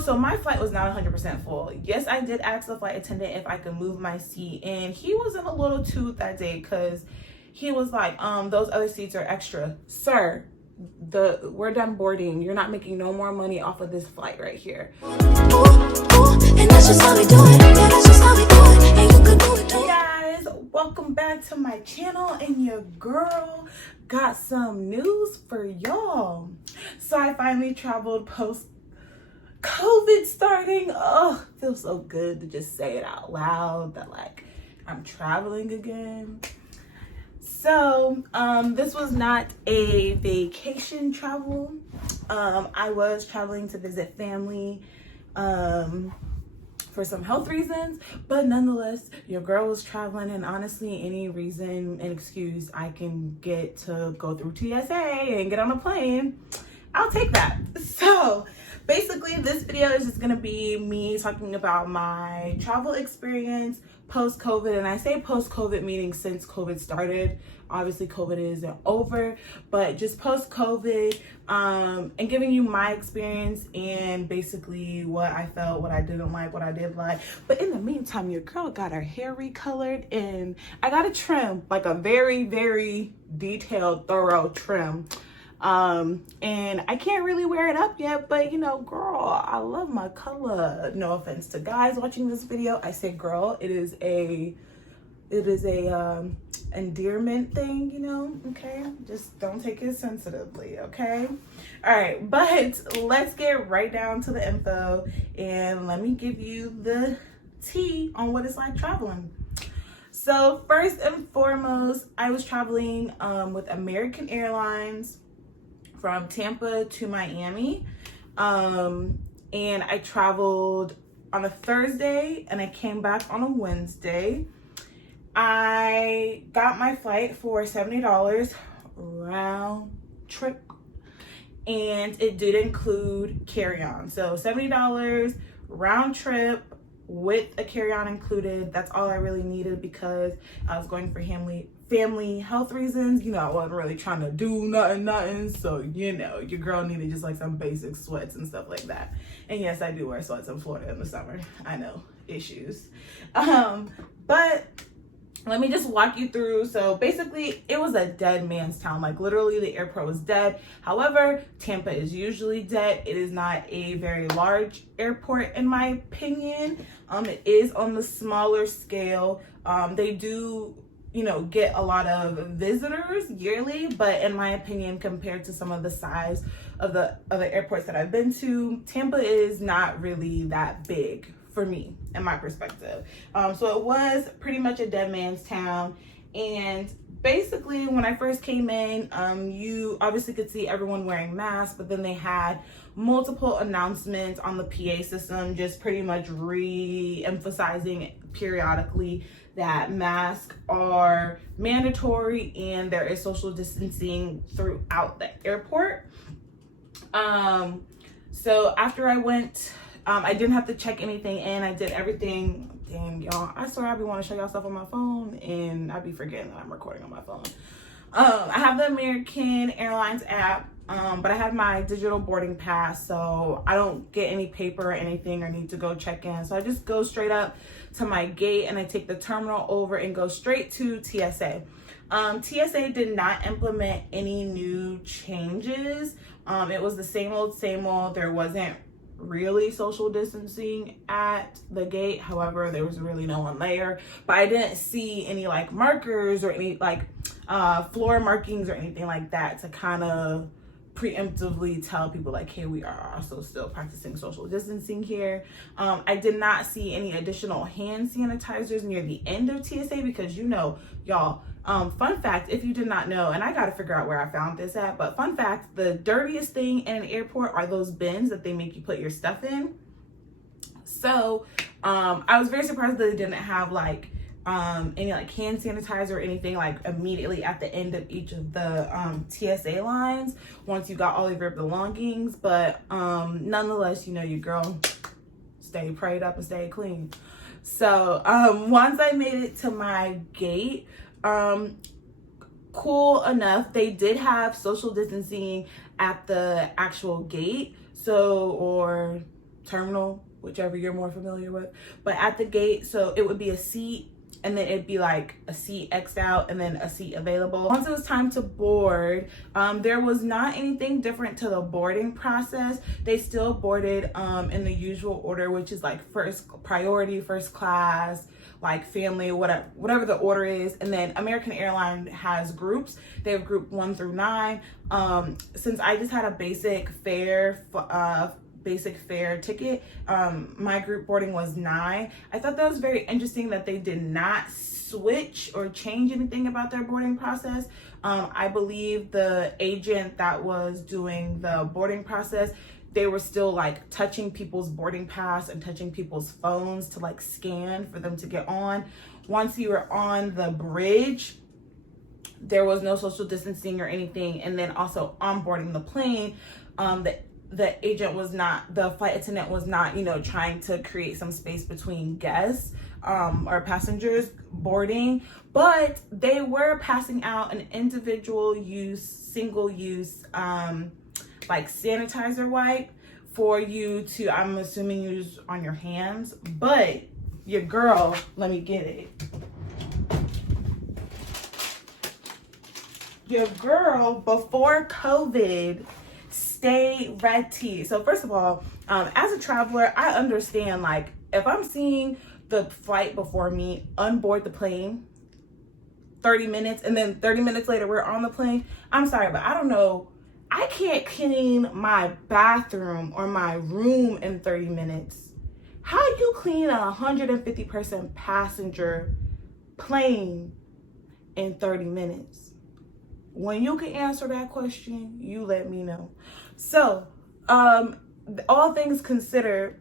So my flight was not 100% full. Yes, I did ask the flight attendant if I could move my seat, and he was in a little toot that day because he was like, those other seats are extra. Sir, we're done boarding. You're not making no more money off of this flight right here. And that's just how we do it. Yeah, that's just how we do it. And you could do it too. Hey guys, welcome back to my channel, and your girl got some news for y'all. So I finally traveled post COVID starting. Oh, feels so good to just say it out loud that like I'm traveling again. So this was not a vacation travel. I was traveling to visit family for some health reasons, but nonetheless, your girl was traveling, and honestly, any reason and excuse I can get to go through TSA and get on a plane, I'll take that. So basically, this video is just gonna be me talking about my travel experience post-COVID, and I say post-COVID meaning since COVID started. Obviously, COVID isn't over, but just post-COVID, and giving you my experience and basically what I felt, what I didn't like, what I did like. But in the meantime, your girl got her hair recolored, and I got a trim, like a very, very detailed, thorough trim. And I can't really wear it up yet, but you know, girl, I love my color. No offense to guys watching this video. I say girl, it is a endearment thing, you know, okay? Just don't take it sensitively, okay? All right, but let's get right down to the info, and let me give you the tea on what it's like traveling. So first and foremost, I was traveling with American Airlines from Tampa to Miami, and I traveled on a Thursday and I came back on a Wednesday. I got my flight for $70 round trip, and it did include carry-on. So $70 round trip with a carry-on included. That's all I really needed because I was going for family health reasons. You know, I wasn't really trying to do nothing. So, you know, your girl needed just like some basic sweats and stuff like that. And yes, I do wear sweats in Florida in the summer. I know, issues. But let me just walk you through. So basically, it was a dead man's town. Like literally the airport was dead. However, Tampa is usually dead. It is not a very large airport in my opinion. It is on the smaller scale. They do, you know, get a lot of visitors yearly, but in my opinion, compared to some of the size of the other airports that I've been to, Tampa is not really that big for me, in my perspective. So it was pretty much a dead man's town. And basically, when I first came in, you obviously could see everyone wearing masks, but then they had multiple announcements on the PA system, just pretty much re-emphasizing periodically that masks are mandatory and there is social distancing throughout the airport. So after I went, I didn't have to check anything in. I did everything. Damn, y'all, I swear I be want to show y'all stuff on my phone and I be forgetting that I'm recording on my phone. I have the American Airlines app, but I have my digital boarding pass, so I don't get any paper or anything or need to go check in. So I just go straight up to my gate and I take the terminal over and go straight to TSA. TSA did not implement any new changes. It was the same old, same old. There wasn't really social distancing at the gate. However, there was really no one there, but I didn't see any like markers or any like floor markings or anything like that to kind of preemptively tell people like, hey, we are also still practicing social distancing here. I did not see any additional hand sanitizers near the end of TSA because, you know, y'all, fun fact, if you did not know, and I got to figure out where I found this at, but fun fact, the dirtiest thing in an airport are those bins that they make you put your stuff in. So I was very surprised that they didn't have like any like hand sanitizer or anything like immediately at the end of each of the TSA lines once you got all of your belongings. But nonetheless, you know, your girl stay prayed up and stay clean. So once I made it to my gate, cool enough, they did have social distancing at the actual gate. So, or terminal, whichever you're more familiar with. But at the gate, so it would be a seat, and then it'd be like a seat X'd out and then a seat available. Once it was time to board, there was not anything different to the boarding process. They still boarded in the usual order, which is like first priority, first class, like family, whatever the order is. And then American Airlines has groups. They have group 1 through 9. Since I just had a basic fare ticket, my group boarding was 9. I thought that was very interesting that they did not switch or change anything about their boarding process. I believe the agent that was doing the boarding process, they were still like touching people's boarding pass and touching people's phones to like scan for them to get on. Once you were on the bridge, there was no social distancing or anything. And then also on boarding the plane, the agent was not, the flight attendant was not, trying to create some space between guests or passengers boarding, but they were passing out an individual use, single use, like sanitizer wipe for you to, I'm assuming, use on your hands. But your girl, let me get it. Your girl, before COVID, stay ready. So first of all, as a traveler, I understand, like, if I'm seeing the flight before me unboard the plane 30 minutes and then 30 minutes later we're on the plane, I'm sorry, but I don't know, I can't clean my bathroom or my room in 30 minutes. How do you clean a 150 person passenger plane in 30 minutes? When you can answer that question, you let me know. So, all things considered,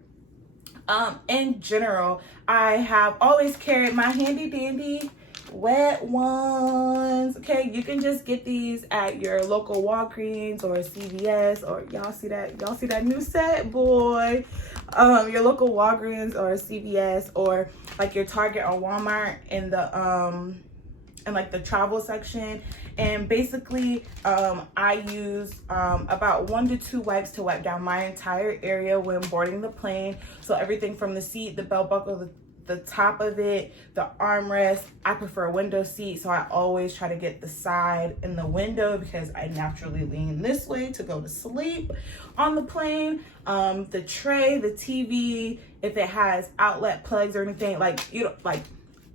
in general, I have always carried my handy dandy wet ones. Okay, you can just get these at your local Walgreens or CVS, or y'all see that new set, boy. Your local Walgreens or CVS, or like your Target or Walmart in the in like the travel section. And basically, I use about 1 to 2 wipes to wipe down my entire area when boarding the plane. So everything from the seat, the belt buckle, the top of it, the armrest. I prefer a window seat, so I always try to get the side in the window because I naturally lean this way to go to sleep on the plane. The tray, the TV, if it has outlet plugs or anything,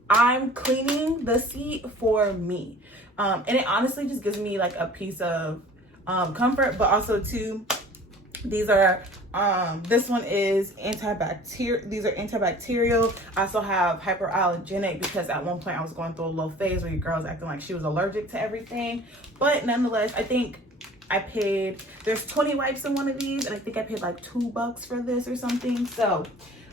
I'm cleaning the seat for me. And it honestly just gives me like a piece of comfort, but also too, these are, this one is antibacterial. These are antibacterial. I also have hyperallergenic because at one point I was going through a little phase where your girl was acting like she was allergic to everything. But nonetheless, I think I paid, there's 20 wipes in one of these, and I think I paid like $2 for this or something. So,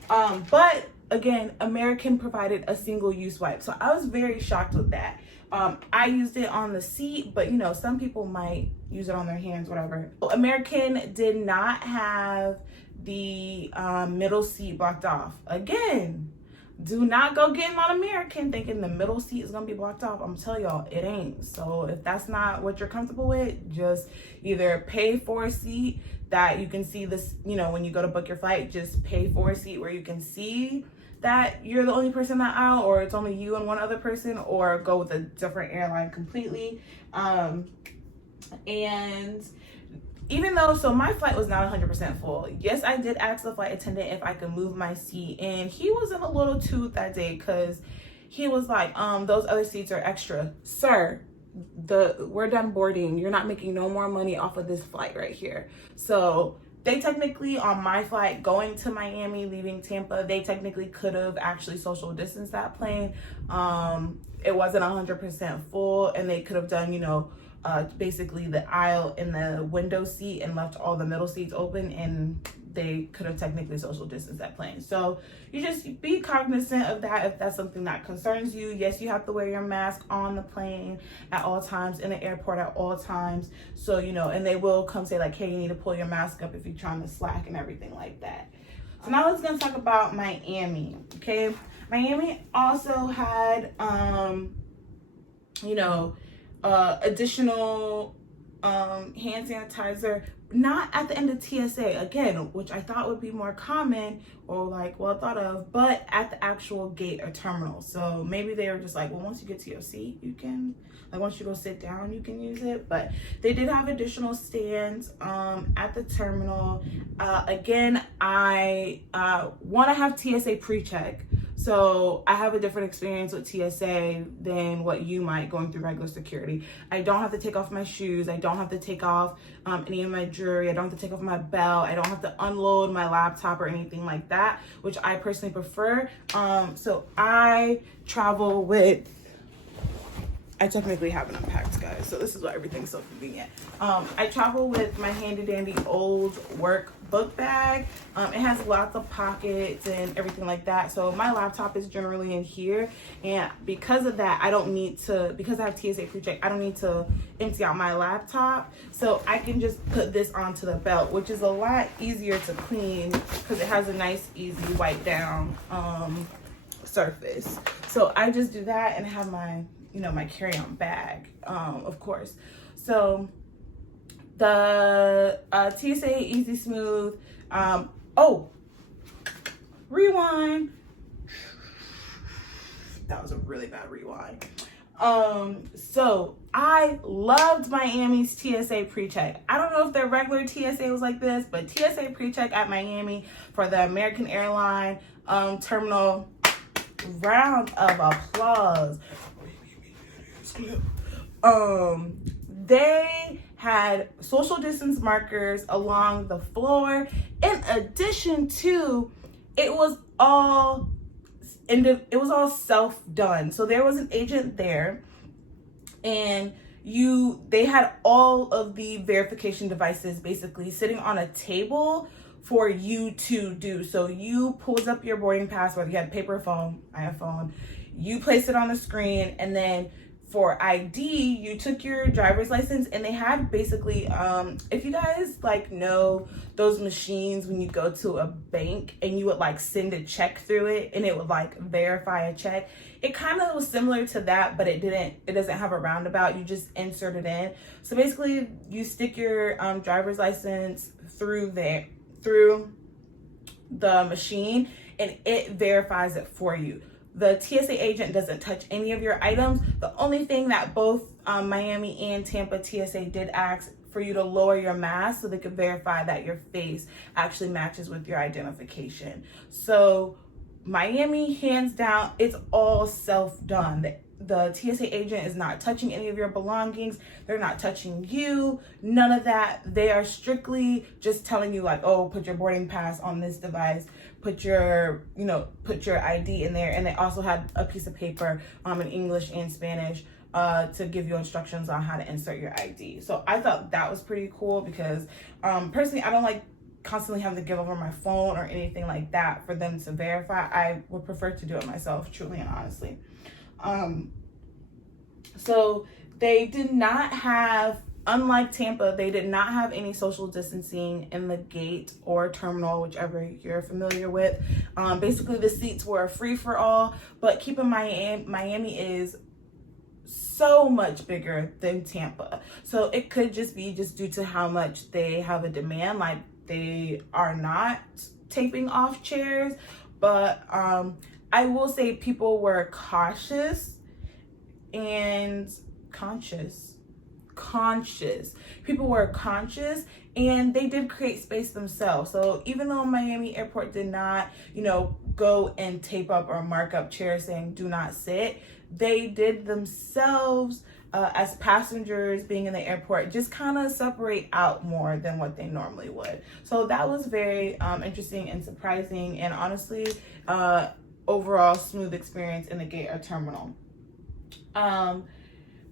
but again, American provided a single-use wipe. So I was very shocked with that. I used it on the seat, but some people might use it on their hands, whatever. American did not have the middle seat blocked off. Again, do not go getting on American thinking the middle seat is gonna be blocked off. I'm telling y'all, it ain't. So if that's not what you're comfortable with, just either pay for a seat that you can see this, when you go to book your flight, just pay for a seat where you can see that you're the only person in that aisle, or it's only you and one other person, or go with a different airline completely. And even though, so my flight was not 100% full. Yes, I did ask the flight attendant if I could move my seat, and he was in a little toot that day because he was like, those other seats are extra. Sir, we're done boarding. You're not making no more money off of this flight right here. So they technically, on my flight going to Miami, leaving Tampa, they technically could have actually social distanced that plane. It wasn't 100% full, and they could have done, basically the aisle in the window seat and left all the middle seats open, and they could have technically social distanced that plane. So you just be cognizant of that if that's something that concerns you. Yes, you have to wear your mask on the plane at all times, in the airport at all times. So, and they will come say like, hey, you need to pull your mask up if you're trying to slack and everything like that. So now let's go talk about Miami, okay? Miami also had, additional hand sanitizer not at the end of TSA, again, which I thought would be more common or like well thought of, but at the actual gate or terminal. So maybe they were just like, well, once you get to your seat, you can, like once you go sit down, you can use it. But they did have additional stands at the terminal. Again, I want to have TSA pre-check. So I have a different experience with TSA than what you might going through regular security. I don't have to take off my shoes. I don't have to take off any of my jewelry. I don't have to take off my belt. I don't have to unload my laptop or anything like that, which I personally prefer. So I travel with, I technically haven't unpacked, guys, so this is why everything's so convenient. I travel with my handy dandy old work book bag. It has lots of pockets and everything like that. So my laptop is generally in here. And because of that, I don't need to, because I have TSA pre-check, I don't need to empty out my laptop. So I can just put this onto the belt, which is a lot easier to clean because it has a nice, easy wipe down surface. So I just do that and have my, you know, my carry-on bag, of course. So the TSA Easy Smooth, oh, rewind. That was a really bad rewind. So I loved Miami's TSA pre-check. I don't know if their regular TSA was like this, but TSA pre-check at Miami for the American Airlines terminal, round of applause. They had social distance markers along the floor. In addition to, it was all self-done. So there was an agent there, and they had all of the verification devices basically sitting on a table for you to do. So you pulled up your boarding pass, whether you had paper or phone, I have phone, you placed it on the screen, and then for ID, you took your driver's license, and they had basically, if you guys like know those machines when you go to a bank and you would like send a check through it and it would like verify a check, it kind of was similar to that, but it doesn't have a roundabout. You just insert it in. So basically you stick your driver's license through the machine and it verifies it for you. The TSA agent doesn't touch any of your items. The only thing that both Miami and Tampa TSA did ask for you to lower your mask so they could verify that your face actually matches with your identification. So Miami, hands down, it's all self-done. The TSA agent is not touching any of your belongings. They're not touching you, none of that. They are strictly just telling you like, oh, put your boarding pass on this device, put your ID in there. And they also had a piece of paper in English and Spanish to give you instructions on how to insert your ID. So I thought that was pretty cool because personally, I don't like constantly having to give over my phone or anything like that for them to verify. I would prefer to do it myself, truly and honestly. So they did not have, unlike Tampa, they did not have any social distancing in the gate or terminal, whichever you're familiar with. Basically the seats were free for all, but keep in mind, Miami is so much bigger than Tampa. So it could just be due to how much they have a demand. Like they are not taping off chairs, but I will say people were cautious and conscious. People were conscious and they did create space themselves. So even though Miami Airport did not, go and tape up or mark up chairs saying do not sit, they did themselves as passengers being in the airport just kind of separate out more than what they normally would. So that was very interesting and surprising, and honestly overall smooth experience in the gate or terminal.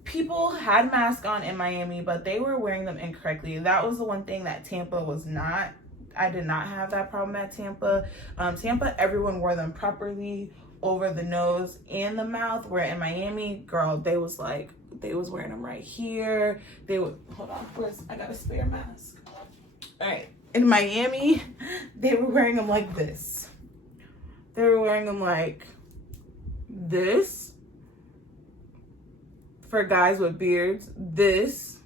People had masks on in Miami, but they were wearing them incorrectly. That was the one thing that Tampa was not. I did not have that problem at Tampa. Tampa, everyone wore them properly over the nose and the mouth, where in Miami, girl, they was wearing them right here. Hold on, I got a spare mask. All right, in Miami, they were wearing them like this. They were wearing them like this. For guys with beards, this,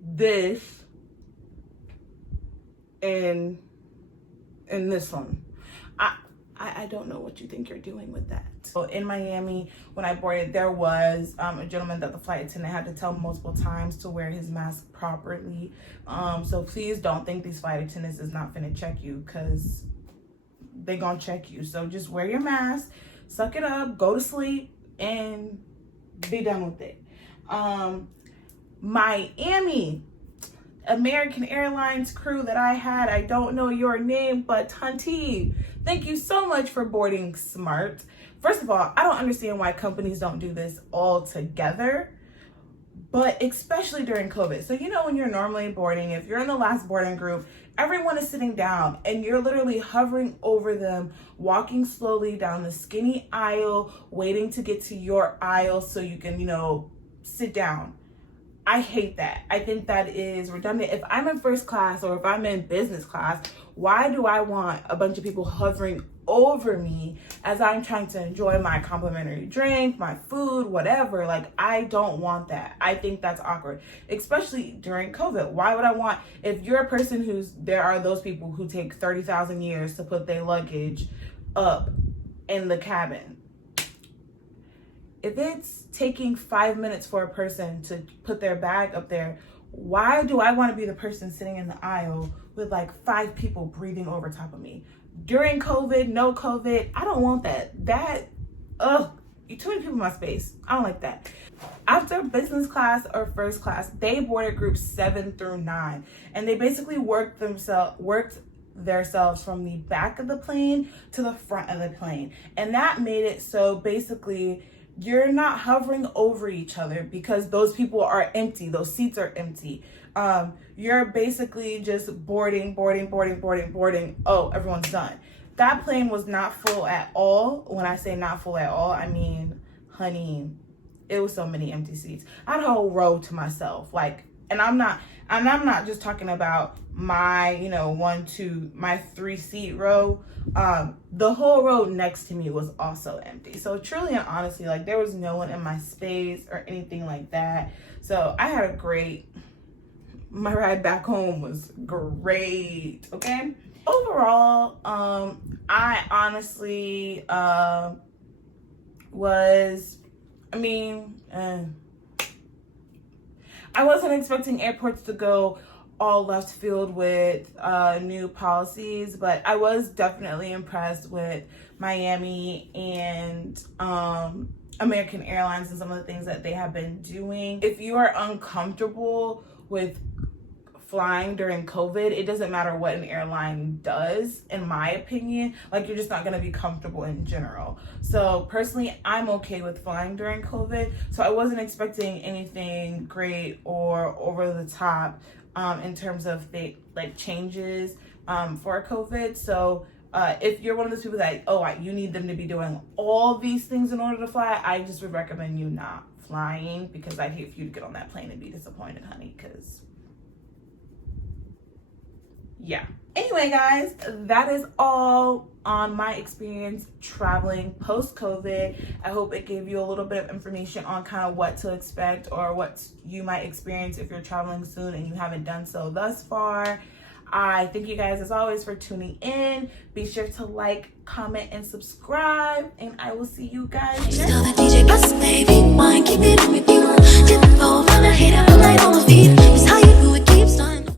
this and this one. I don't know what you think you're doing with that. So in Miami, when I boarded, there was a gentleman that the flight attendant had to tell multiple times to wear his mask properly. So please don't think these flight attendants is not finna check you, because they gonna check you. So just wear your mask, suck it up, go to sleep, and be done with it. Miami, American Airlines crew that I had, I don't know your name, but Tanti, thank you so much for boarding smart. First of all, I don't understand why companies don't do this all together, but especially during COVID. So, you know, when you're normally boarding, if you're in the last boarding group, everyone is sitting down and you're literally hovering over them, walking slowly down the skinny aisle, waiting to get to your aisle so you can, you know, sit down. I hate that. I think that is redundant. If I'm in first class or if I'm in business class, why do I want a bunch of people hovering over me as I'm trying to enjoy my complimentary drink, my food, whatever? Like, I don't want that. I think that's awkward, especially during COVID. Why would I want, if you're a person there are those people who take 30,000 years to put their luggage up in the cabin. If it's taking 5 minutes for a person to put their bag up there, why do I want to be the person sitting in the aisle with like 5 people breathing over top of me? During COVID, no COVID, I don't want that. You too many people in my space. I don't like that. After business class or first class, they boarded groups 7 through 9, and they basically worked themselves from the back of the plane to the front of the plane, and that made it so basically you're not hovering over each other because those people are empty. Those seats are empty. You're basically just boarding. Oh, everyone's done. That plane was not full at all. When I say not full at all, I mean, honey, it was so many empty seats. I had a whole row to myself. Like, and I'm not just talking about my, my 3-seat row. The whole row next to me was also empty. So truly and honestly, like, there was no one in my space or anything like that. So I had my ride back home was great. Okay. Overall, I honestly, I wasn't expecting airports to go all left field with new policies, but I was definitely impressed with Miami and American Airlines and some of the things that they have been doing. If you are uncomfortable with flying during COVID, it doesn't matter what an airline does, in my opinion. Like, you're just not going to be comfortable in general. So personally, I'm okay with flying during COVID. So I wasn't expecting anything great or over the top in terms of the changes for COVID. So if you're one of those people that you need them to be doing all these things in order to fly, I just would recommend you not flying, because I'd hate for you to get on that plane and be disappointed, honey, because yeah. Anyway, guys, that is all on my experience traveling post-COVID. I hope it gave you a little bit of information on kind of what to expect or what you might experience if you're traveling soon and you haven't done so thus far. I thank you guys, as always, for tuning in. Be sure to like, comment, and subscribe, and I will see you guys next time. Tell that DJ bust, baby, wine, keep it on repeat. Dip low, find a hater, I'm light on my feet. It's how you do it, keeps on.